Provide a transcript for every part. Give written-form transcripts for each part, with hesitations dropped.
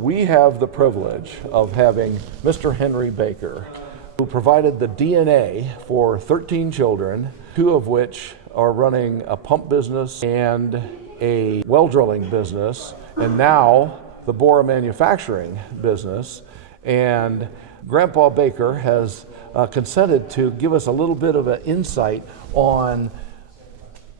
we have the privilege of having Mr. Henry Baker, who provided the DNA for 13 children, 2 of which are running a pump business and a well drilling business, and now the Borah Manufacturing business. And Grandpa Baker has consented to give us a little bit of an insight on,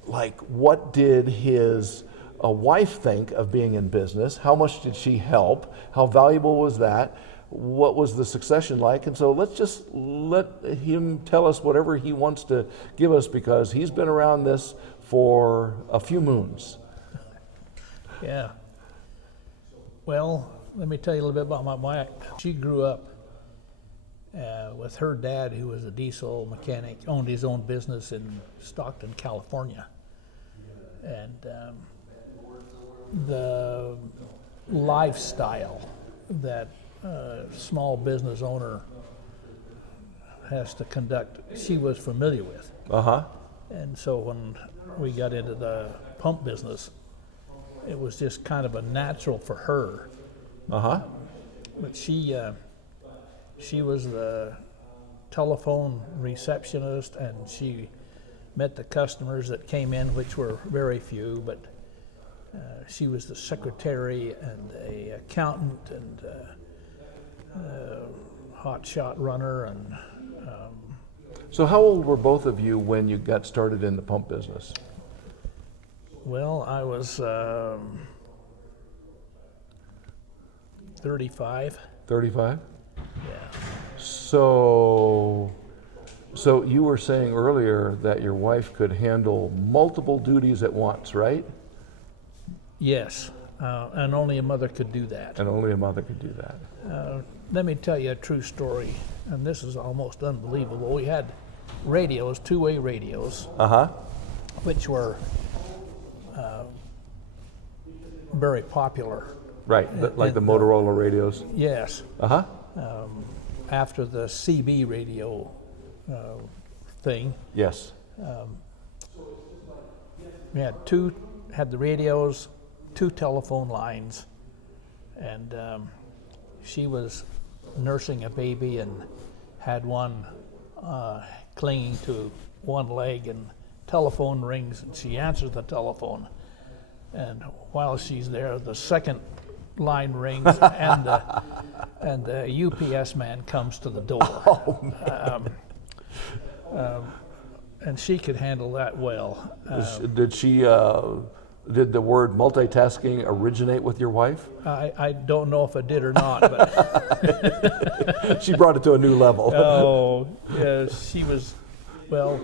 like, what did his wife think of being in business? How much did she help? How valuable was that? What was the succession like? And so let's just let him tell us whatever he wants to give us, because he's been around this for a few moons. Yeah. Well, let me tell you a little bit about my wife. She grew up with her dad, who was a diesel mechanic, owned his own business in Stockton, California. And the lifestyle that a small business owner has to conduct, she was familiar with. And so when we got into the pump business, it was just kind of a natural for her. But she was the telephone receptionist, and she met the customers that came in, which were very few, but she was the secretary and a accountant and hot shot runner. And so how old were both of you when you got started in the pump business? Well, I was 35. 35? Yeah. So you were saying earlier that your wife could handle multiple duties at once, right? Yes, and only a mother could do that. And only a mother could do that. Let me tell you a true story, and this is almost unbelievable. We had radios, two-way radios, which were very popular. Right, like the Motorola radios. Yes. After the CB radio thing. Yes. We had the radios, 2 telephone lines, and she was nursing a baby and had one clinging to one leg, and telephone rings and she answers the telephone, and while she's there, the second line rings and the UPS man comes to the door. And she could handle that well. Did the word multitasking originate with your wife? I don't know if it did or not, but she brought it to a new level. Oh, yeah, she was. Well,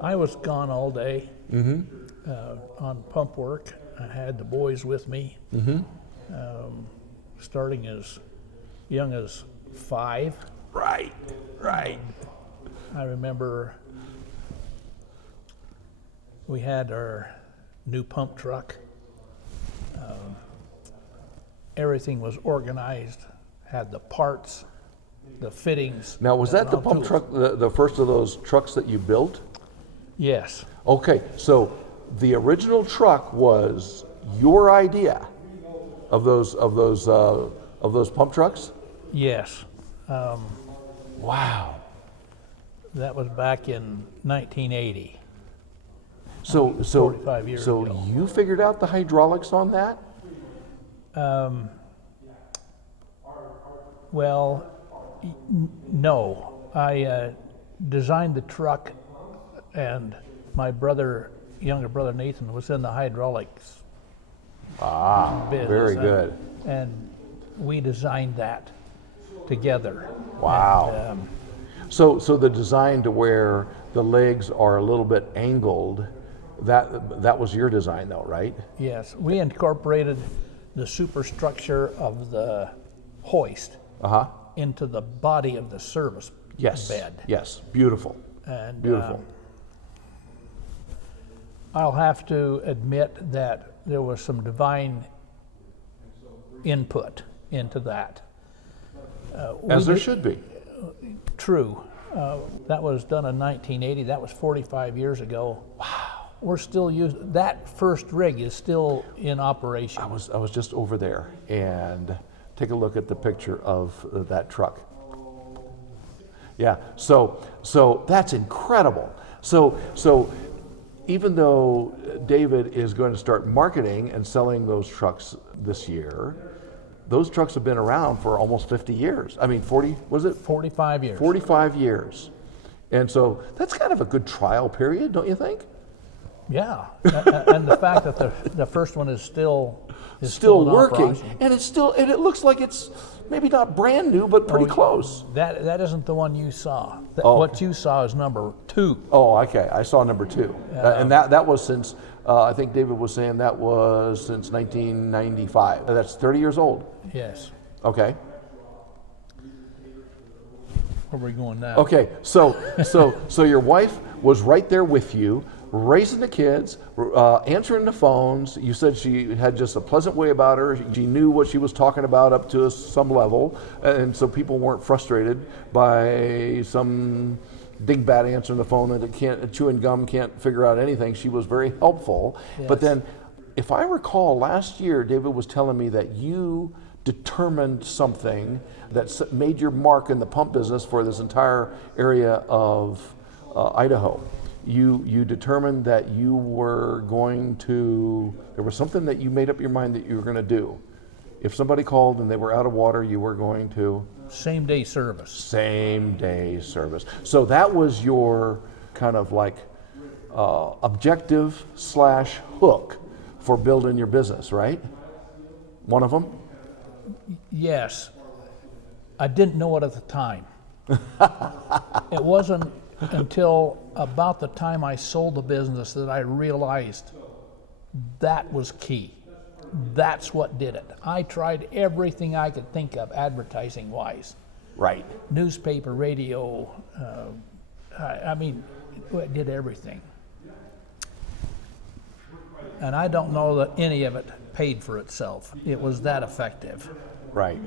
I was gone all day on pump work. I had the boys with me, starting as young as 5. Right. I remember we had our new pump truck. Everything was organized, had the parts, the fittings. Now, was that the pump tools. truck, the first of those trucks that you built? Yes. Okay, so the original truck was your idea of those pump trucks? Yes. Wow. That was back in 1980. So 45 years ago. You figured out the hydraulics on that? Well, no. I designed the truck, and my younger brother Nathan was in the hydraulics business. Very good. And we designed that together. Wow. And, So the design to where the legs are a little bit angled, that was your design though, right? yes, we incorporated the superstructure of the hoist into the body of the service bed. Yes, beautiful. And Beautiful. I'll have to admit that there was some divine input into that. As there should be. True. That was done in 1980. That was 45 years ago. Wow. We're still using that first rig is still in operation. I was just over there, and take a look at the picture of that truck. Yeah, so that's incredible. So even though David is going to start marketing and selling those trucks this year, those trucks have been around for almost 50 years. I mean, 40, was it? 45 years. 45 years. And so that's kind of a good trial period, don't you think? Yeah, and the fact that the first one is still Still in working, operation. and it looks like it's maybe not brand new, but pretty close. That isn't the one you saw. Oh. What you saw is number 2. Oh, okay. I saw number 2, and that was since I think David was saying that was since 1995. That's 30 years old. Yes. Okay. Where are we going now? Okay. So your wife was right there with you, raising the kids, answering the phones. You said she had just a pleasant way about her. She knew what she was talking about up to some level, and so people weren't frustrated by some dingbat answering the phone that can't chewing gum, can't figure out anything. She was very helpful. Yes. But then, if I recall, last year David was telling me that you determined something that made your mark in the pump business for this entire area of Idaho. You determined that you were going to, there was something that you made up your mind that you were going to do. If somebody called and they were out of water, you were going to? Same day service. Same day service. So that was your kind of like objective / hook for building your business, right? One of them? Yes. I didn't know it at the time. It wasn't until about the time I sold the business that I realized that was key. That's what did it. I tried everything I could think of advertising wise. Right. Newspaper, radio, I mean, it did everything. And I don't know that any of it paid for itself. It was that effective. Right.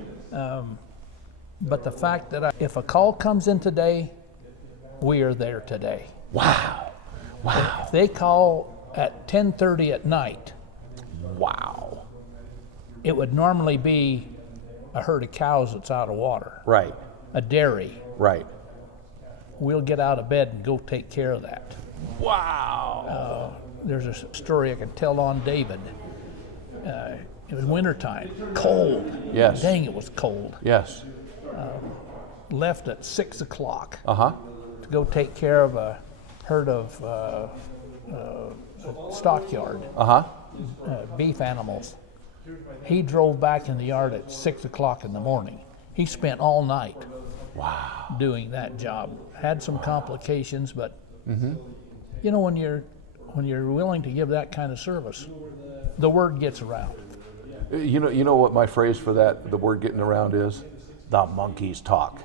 But the fact that if a call comes in today, we are there today. Wow. Wow. If they call at 10:30 at night, Wow. it would normally be a herd of cows that's out of water, Right. a dairy. Right. We'll get out of bed and go take care of that. Wow. There's a story I can tell on David. It was wintertime, cold. Yes. Dang, it was cold. Yes. Left at 6 o'clock Uh-huh. to go take care of a herd of stockyard, Uh-huh. beef animals. He drove back in the yard at 6 o'clock in the morning. He spent all night Wow. doing that job. Had some complications, but you know, when you're willing to give that kind of service, the word gets around. You know what my phrase for that, the word getting around is? The monkeys talk.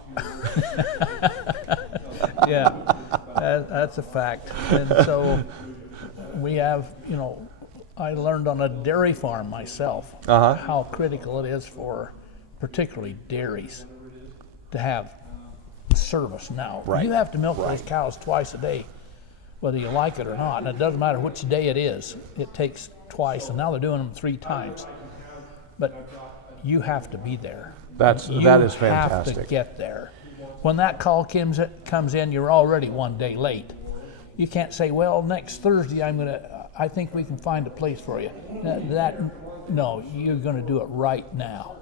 Yeah, that's a fact. And so we have, you know, I learned on a dairy farm myself how critical it is for particularly dairies to have service now. Right. You have to milk those cows twice a day, whether you like it or not. And it doesn't matter which day it is. It takes twice, and now they're doing them 3 times. But you have to be there. That is You have fantastic. to get there. When that call comes in, you're already 1 day late. You can't say, well, next Thursday I think we can find a place for you. No, you're going to do it right now.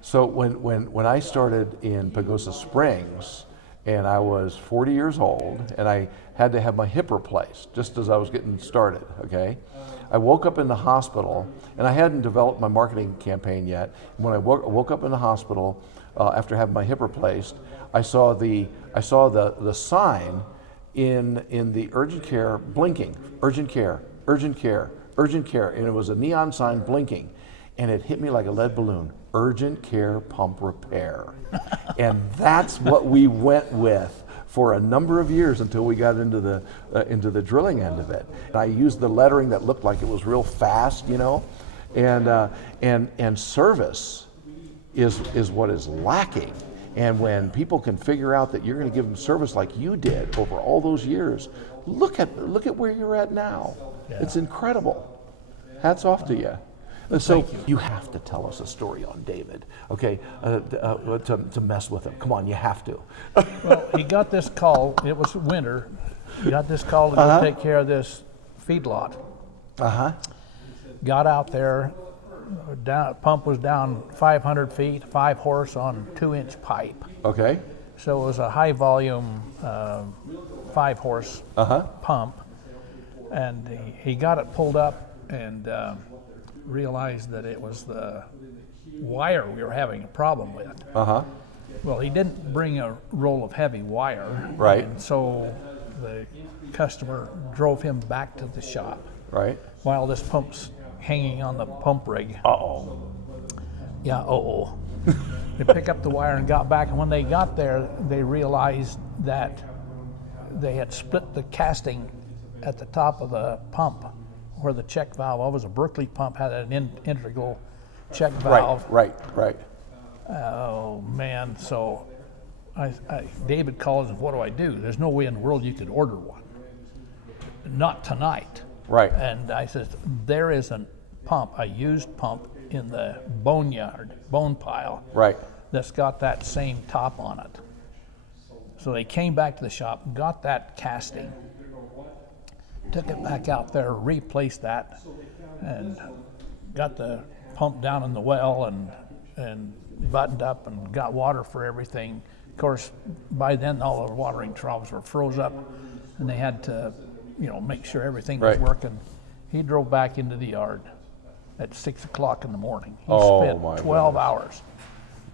So when I started in Pagosa Springs, and I was 40 years old, and I had to have my hip replaced just as I was getting started, okay? I woke up in the hospital, and I hadn't developed my marketing campaign yet. When I woke up in the hospital after having my hip replaced, I saw the sign in the urgent care blinking, urgent care, urgent care, urgent care, and it was a neon sign blinking, and it hit me like a lead balloon. Urgent care pump repair. And that's what we went with for a number of years until we got into the drilling end of it. And I used the lettering that looked like it was real fast, you know, and service is what is lacking. And when people can figure out that you're going to give them service like you did over all those years, look at where you're at now. Yeah. It's incredible. Hats off to you. So you have to tell us a story on David, okay? To mess with him. Come on, you have to. Well, he got this call. It was winter. He got this call to go take care of this feedlot. Got out there. Pump was down 500 feet, 5 horse on 2-inch pipe. Okay. So it was a high volume 5 horse pump, and he got it pulled up and realized that it was the wire we were having a problem with. Well, he didn't bring a roll of heavy wire. Right. And so the customer drove him back to the shop. Right. While this pump's hanging on the pump rig. Yeah, They picked up the wire and got back, and when they got there, they realized that they had split the casting at the top of the pump where the check valve was. A Burley pump had an integral check valve. Right. Oh man, so David calls and what do I do? There's no way in the world you could order one. Not tonight. Right. And I said, there is a pump, a used pump in the bone pile. Right. That's got that same top on it. So they came back to the shop, got that casting, took it back out there, replaced that, and got the pump down in the well and buttoned up and got water for everything. Of course, by then all the watering troughs were froze up, and they had to, make sure everything was working. He drove back into the yard at 6 o'clock in the morning. He spent 12 hours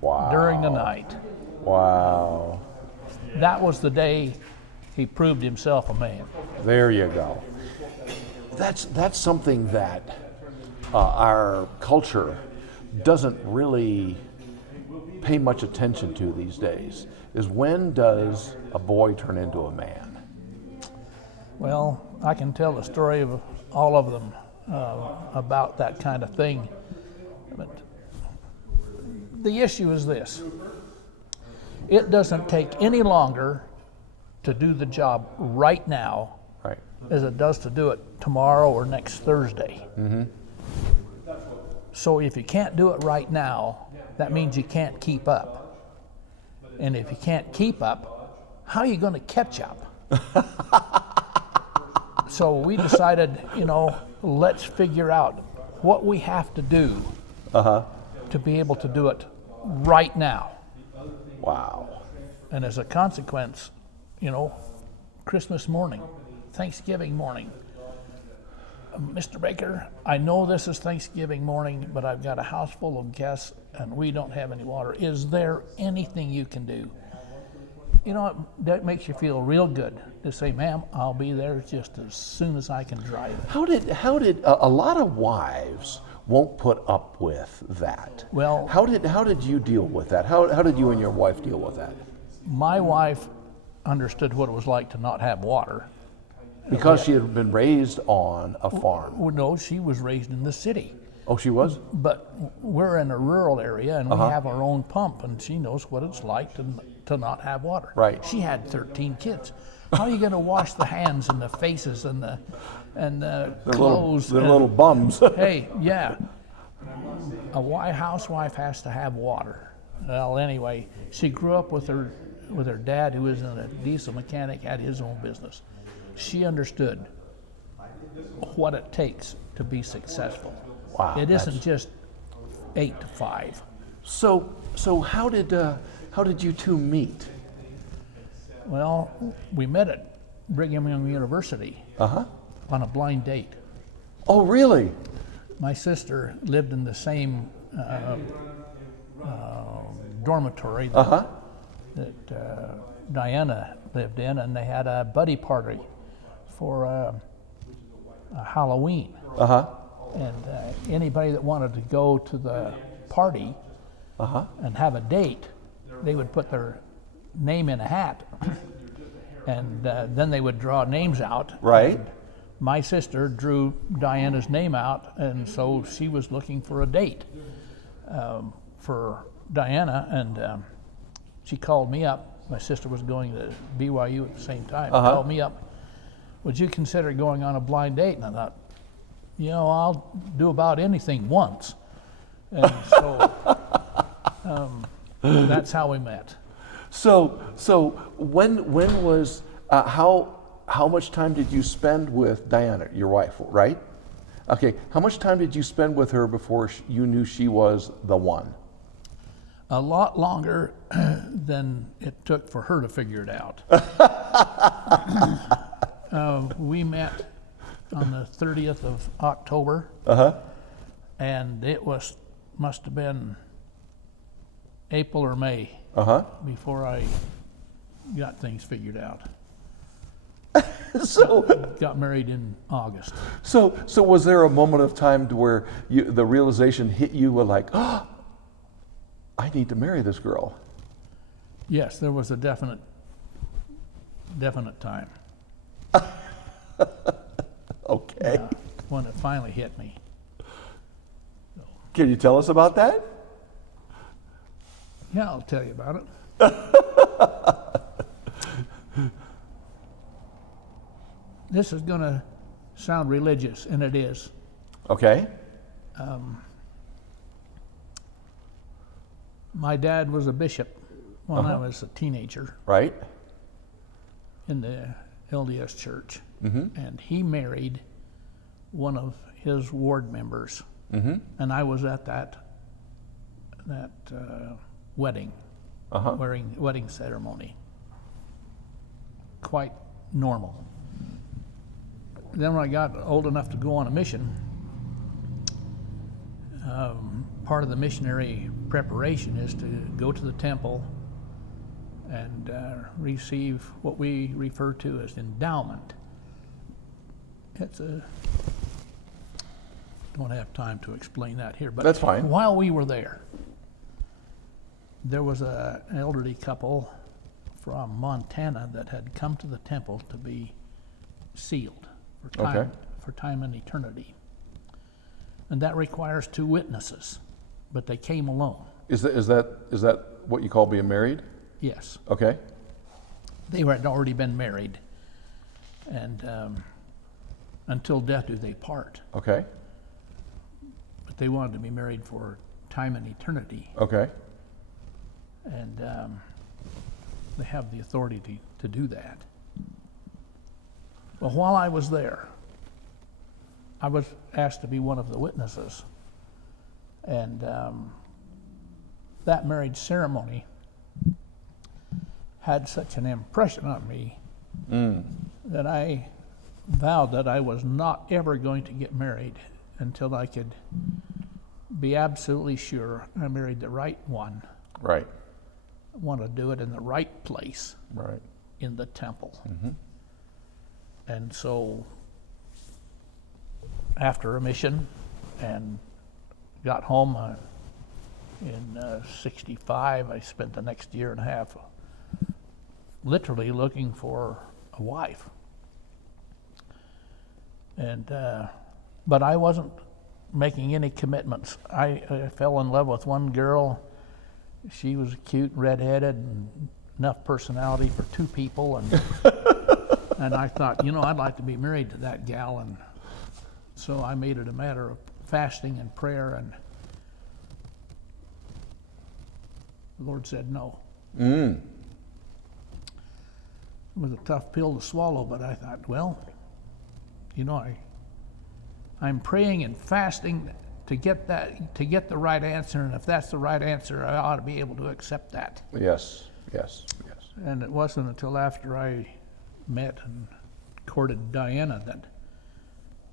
during the night. Wow. That was the day he proved himself a man. There you go. That's something that our culture doesn't really pay much attention to these days, is when does a boy turn into a man? Well, I can tell the story of all of them about that kind of thing. But the issue is this. It doesn't take any longer to do the job right now as it does to do it tomorrow or next Thursday. So if you can't do it right now, that means you can't keep up. And if you can't keep up, how are you going to catch up? So we decided, let's figure out what we have to do to be able to do it right now. Wow. And as a consequence, Christmas morning, Thanksgiving morning, Mr. Baker, I know this is Thanksgiving morning, but I've got a house full of guests and we don't have any water. Is there anything you can do? That makes you feel real good to say, ma'am, I'll be there just as soon as I can drive it. How did a lot of wives won't put up with that? Well, how did you deal with that? How did you and your wife deal with that? My wife understood what it was like to not have water. Because she had been raised on a farm. Well, no, she was raised in the city. Oh, she was? But we're in a rural area and we have our own pump, and she knows what it's like to not have water. Right. She had 13 kids. How are you going to wash the hands and the faces and the clothes? The little bums. Hey, yeah. A housewife has to have water. Well, anyway, she grew up with her dad, who was a diesel mechanic, had his own business. She understood what it takes to be successful. Wow. It isn't just 8 to 5. So how did you two meet? Well, we met at Brigham Young University on a blind date. Oh, really? My sister lived in the same dormitory that Diana lived in, and they had a buddy party for a Halloween. And anybody that wanted to go to the party and have a date, they would put their name in a hat, and then they would draw names out. Right. And my sister drew Diana's name out, and so she was looking for a date for Diana, and she called me up. My sister was going to BYU at the same time. Called me up. Would you consider going on a blind date? And I thought, you know, I'll do about anything once. And so that's how we met. So when was how much time did you spend with Diana, your wife, right? Okay, how much time did you spend with her before you knew she was the one? A lot longer than it took for her to figure it out. We met on the 30th of October, and it must have been April or May before I got things figured out. So got married in August. So was there a moment of time to where the realization hit you were like, oh, I need to marry this girl? Yes, there was a definite time. Okay. When it finally hit me. Can you tell us about that? Yeah, I'll tell you about it. This is going to sound religious, and it is. Okay. My dad was a bishop when I was a teenager Right. in the LDS church, and he married one of his ward members, and I was at that wedding, wedding ceremony. Quite normal. Then when I got old enough to go on a mission, part of the missionary preparation is to go to the temple and receive what we refer to as endowment. Don't have time to explain that here, but That's fine. While we were there was an elderly couple from Montana that had come to the temple to be sealed for time and eternity. And that requires 2 witnesses, but they came alone. Is that what you call being married? Yes. Okay. They had already been married, and until death do they part. Okay. But they wanted to be married for time and eternity, Okay. and they have the authority to do that. Well, while I was there, I was asked to be one of the witnesses, and that marriage ceremony had such an impression on me that I vowed that I was not ever going to get married until I could be absolutely sure I married the right one. Right. I want to do it in the right place, Right. in the temple. And so after a mission and got home in 65, I spent the next year and a half literally looking for a wife. And but I wasn't making any commitments. I fell in love with one girl. She was cute, redheaded, and enough personality for 2 people, and and I thought, I'd like to be married to that gal, and so I made it a matter of fasting and prayer, and the Lord said no. It was a tough pill to swallow, but I thought, well, I'm praying and fasting to get the right answer, and if that's the right answer, I ought to be able to accept that. Yes. And it wasn't until after I met and courted Diana that,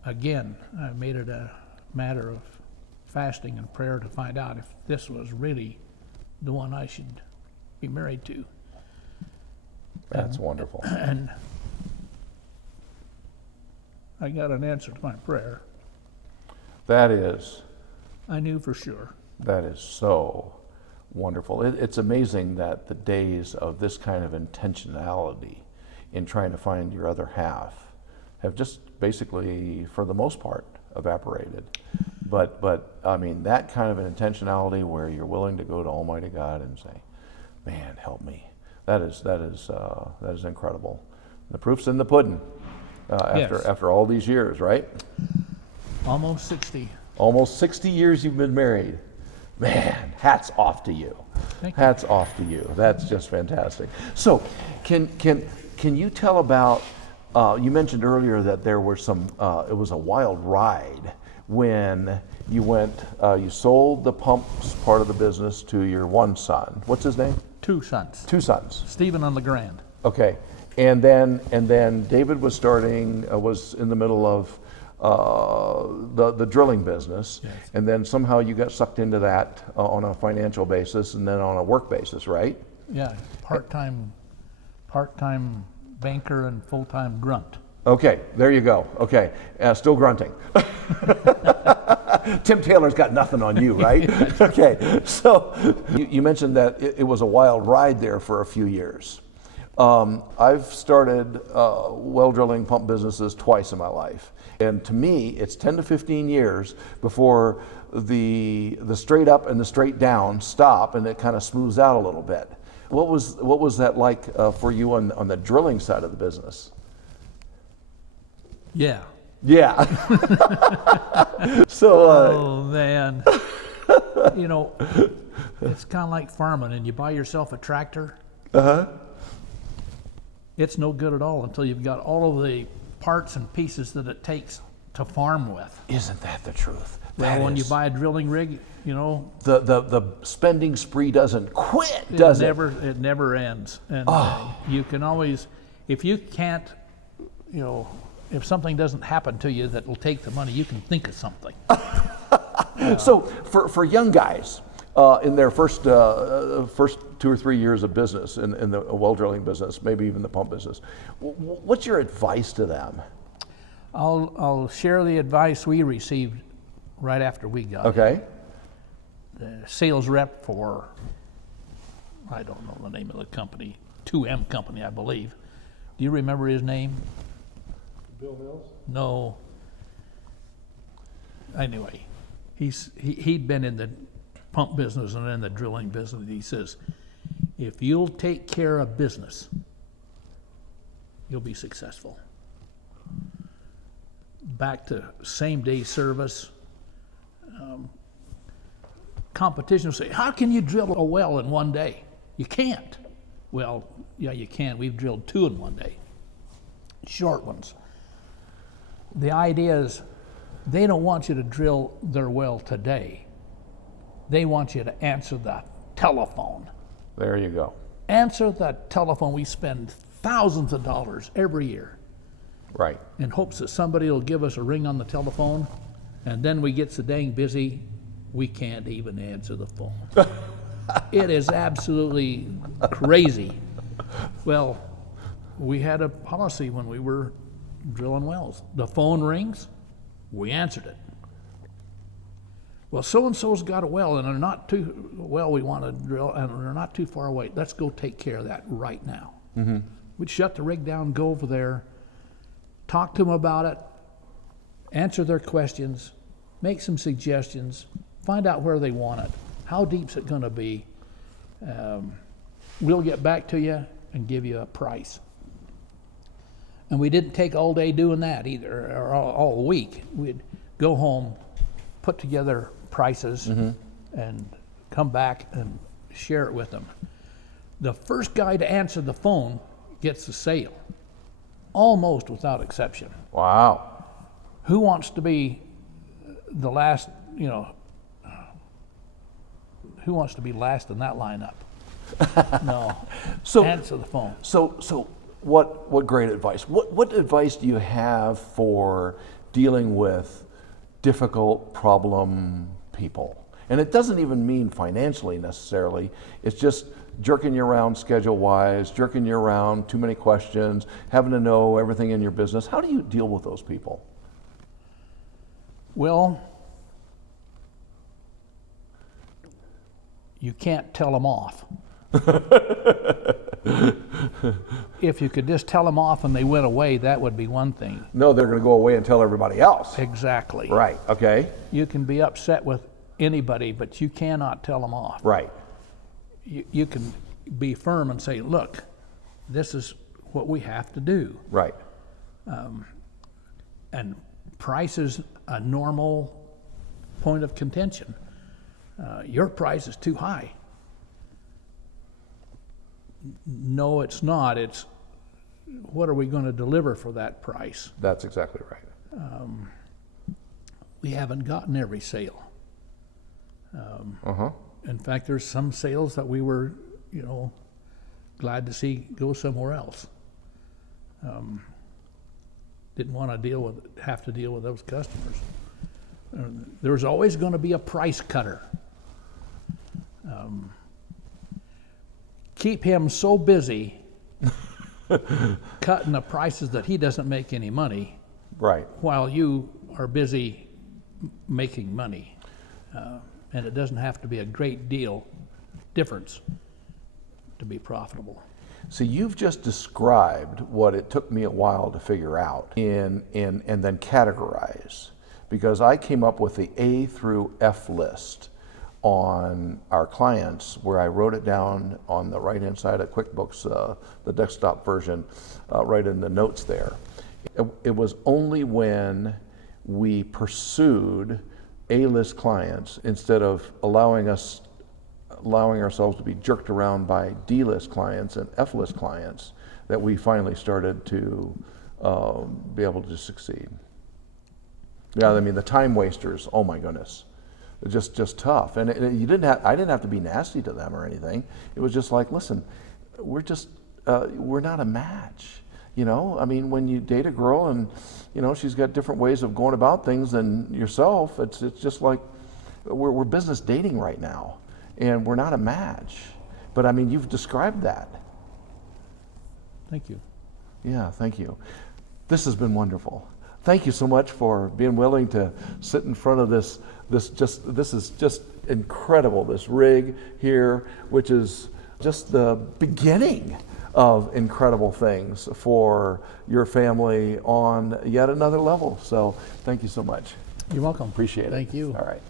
again, I made it a matter of fasting and prayer to find out if this was really the one I should be married to. That's wonderful. And I got an answer to my prayer. That is I knew for sure. That is so wonderful. It's amazing that the days of this kind of intentionality in trying to find your other half have just basically, for the most part, evaporated. But I mean, that kind of an intentionality where you're willing to go to Almighty God and say, "Man, help me." That is incredible. The proof's in the pudding. Yes. After all these years, right? Almost 60. Almost 60 years you've been married. Man, hats off to you. Thank you. Hats off to you. That's just fantastic. So, can you tell about? You mentioned earlier that there were some. It was a wild ride when you went. You sold the pumps part of the business to your one son. What's his name? 2 sons. 2 sons. Stephen and LeGrand. Okay, and then David was was in the middle of the drilling business, Yes. and then somehow you got sucked into that on a financial basis and then on a work basis, right? Yeah, part-time banker and full-time grunt. Okay, there you go. Okay, still grunting. Tim Taylor's got nothing on you, right? Okay, so you mentioned that it was a wild ride there for a few years. I've started well drilling pump businesses twice in my life. And to me, it's 10 to 15 years before the straight up and the straight down stop and it kind of smooths out a little bit. What was that like for you on the drilling side of the business? Yeah. Yeah. So. Oh man. You know, it's kind of like farming, and you buy yourself a tractor. It's no good at all until you've got all of the parts and pieces that it takes to farm with. Isn't that the truth? Well, when you buy a drilling rig, you know, the spending spree doesn't quit, does it? It never ends. And you can always, if you can't, you know, if something doesn't happen to you that will take the money, you can think of something. So for young guys in their first 2 or 3 years of business in the well drilling business, maybe even the pump business, what's your advice to them? I'll share the advice we received right after we got it. Okay. The sales rep for, I don't know the name of the company, 2M company, I believe. Do you remember his name? Bill Mills? No. Anyway, he'd been in the pump business and in the drilling business. He says, if you'll take care of business, you'll be successful. Back to same day service. Competition will say, how can you drill a well in one day? You can't. Well, yeah, you can. We've drilled 2 in one day, short ones. The idea is they don't want you to drill their well today. They want you to answer the telephone. There you go. Answer the telephone. We spend thousands of dollars every year Right. in hopes that somebody will give us a ring on the telephone, and then we get so dang busy we can't even answer the phone. It is absolutely crazy. Well, we had a policy when we were drilling wells. The phone rings, we answered it. Well, so-and-so's got a well, and they're not too well. We want to drill, and they're not too far away. Let's go take care of that right now. Mm-hmm. We'd shut the rig down, go over there, talk to them about it, answer their questions, make some suggestions, find out where they want it, how deep's it going to be. We'll get back to you and give you a price. And we didn't take all day doing that either, or all week. We'd go home, put together prices, and come back and share it with them. The first guy to answer the phone gets the sale, almost without exception. Wow. Who wants to be the last, you know, who wants to be last in that lineup? No. So Answer the phone. So what great advice. What advice do you have for dealing with difficult problem people? And it doesn't even mean financially necessarily. It's just jerking you around schedule-wise, jerking you around, too many questions, having to know everything in your business. How do you deal with those people? Well, you can't tell them off. If you could just tell them off and they went away, that would be one thing. No, they're going to go away and tell everybody else. Exactly. Right, okay. You can be upset with anybody, but you cannot tell them off. Right. You can be firm and say, look, this is what we have to do. Right. And price is a normal point of contention. Your price is too high. No, it's not. It's what are we going to deliver for that price? That's exactly right. We haven't gotten every sale. In fact, there's some sales that we were, glad to see go somewhere else. Didn't want to have to deal with those customers. There's always going to be a price cutter. Keep him so busy cutting the prices that he doesn't make any money, Right. while you are busy making money. And it doesn't have to be a great deal difference to be profitable. See, you've just described what it took me a while to figure out and then categorize, because I came up with the A through F list on our clients, where I wrote it down on the right-hand side of QuickBooks, the desktop version, right in the notes there. It was only when we pursued A-list clients, instead of allowing ourselves to be jerked around by D-list clients and F-list clients, that we finally started to be able to succeed. Yeah, I mean, the time wasters, oh my goodness, just tough. And I didn't have to be nasty to them or anything. It was just like, listen, we're not a match. I mean, when you date a girl and, she's got different ways of going about things than yourself, it's just like we're business dating right now, and we're not a match. But I mean, you've described that. Thank you. Yeah, thank you. This has been wonderful. Thank you so much for being willing to sit in front of this is just incredible, this rig here, which is just the beginning of incredible things for your family on yet another level. So thank you so much. You're welcome. Appreciate it. Thank you. All right.